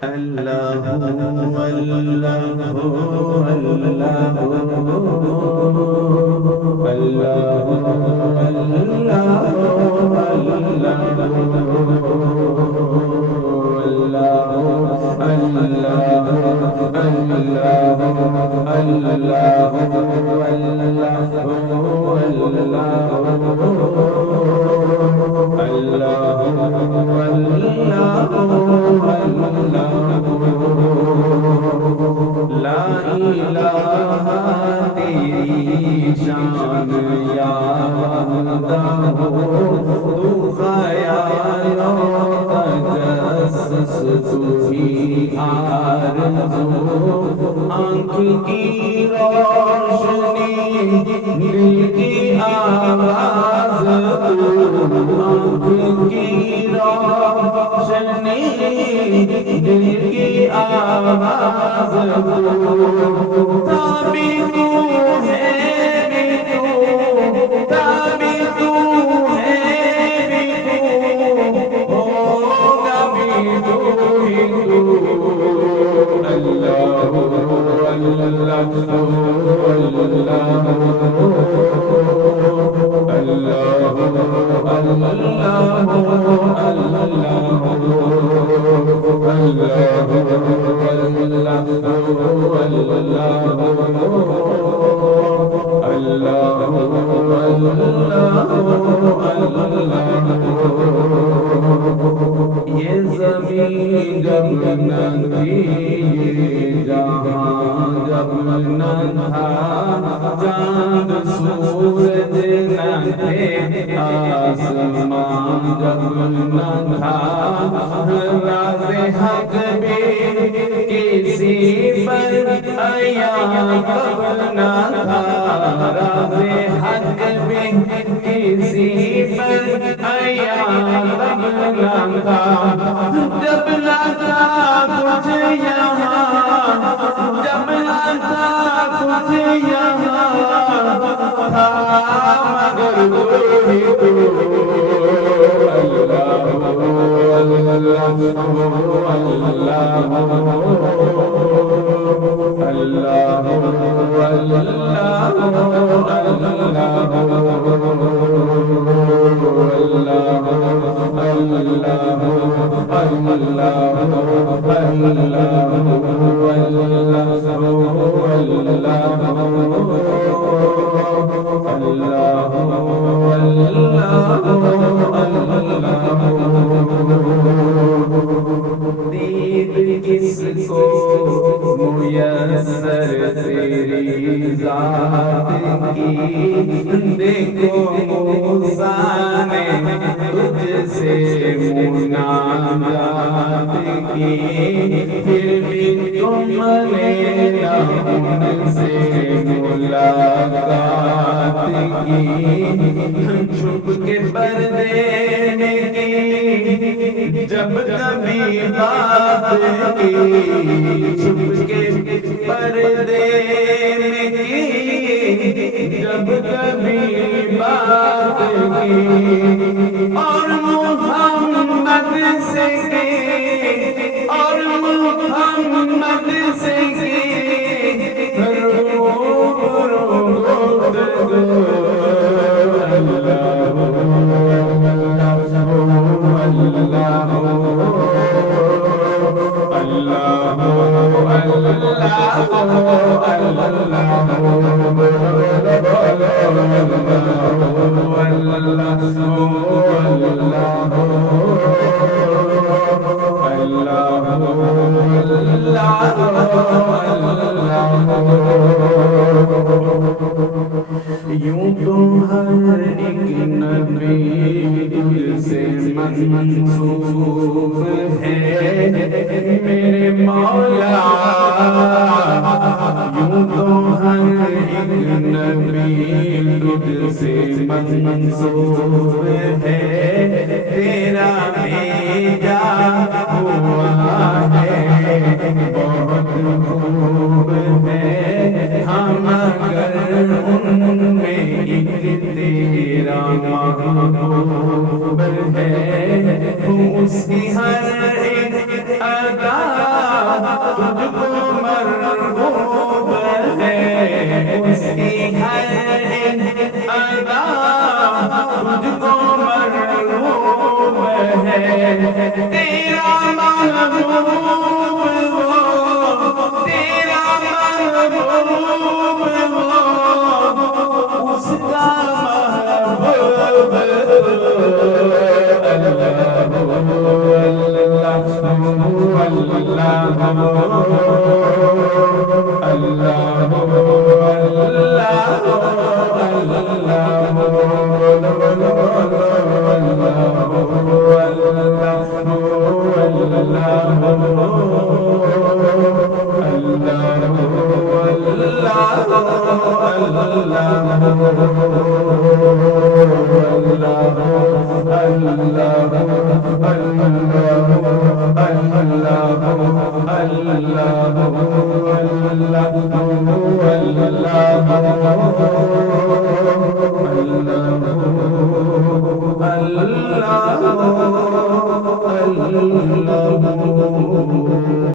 اللہ اللہ اللہ لا الہ تیری شان یا بندہ تو خیال و تجسس تو ہی آرزو آنکھ کی روشنی دل کی آواز تو آنکھ کی روشنی دل کی آواز تابی تو ہے بھی تو تابی تو ہے بھی تو ہوگا بھی تو ہی تو اللہ اللہ یہ زمین جب نہ تھی یہ جہاں جب نہ تھا چاند سورج نہ تھے آسمان جب نہ تھا راز حق بھی کسی پر آیا کب نہ تھا راز حق بھی کسی پر آیا کب نہ تھا جب نہ تھا کچھ یہاں جب نہ تھا کچھ یہاں تھا مگر کوئی دید کس کو میسر تیری ذات کی دیکھو موسیٰ نے تجھ سے مناجات کی پھر بھی تم نے نہ ان سے ملاقات کی چھپ کے پردے میں کی جب کبھی بات کی چھپ کے پردے میں کی جب کبھی بات کی اور محمد سے کی اور محمد سے کی روبرو گفتگو تجھ کو مرغوب ہے، اس کی ہر ایک ادا تجھ کو مرغوب ہے، تیرا محبوب وہ، تیرا محبوب وہ، اس کا محبوب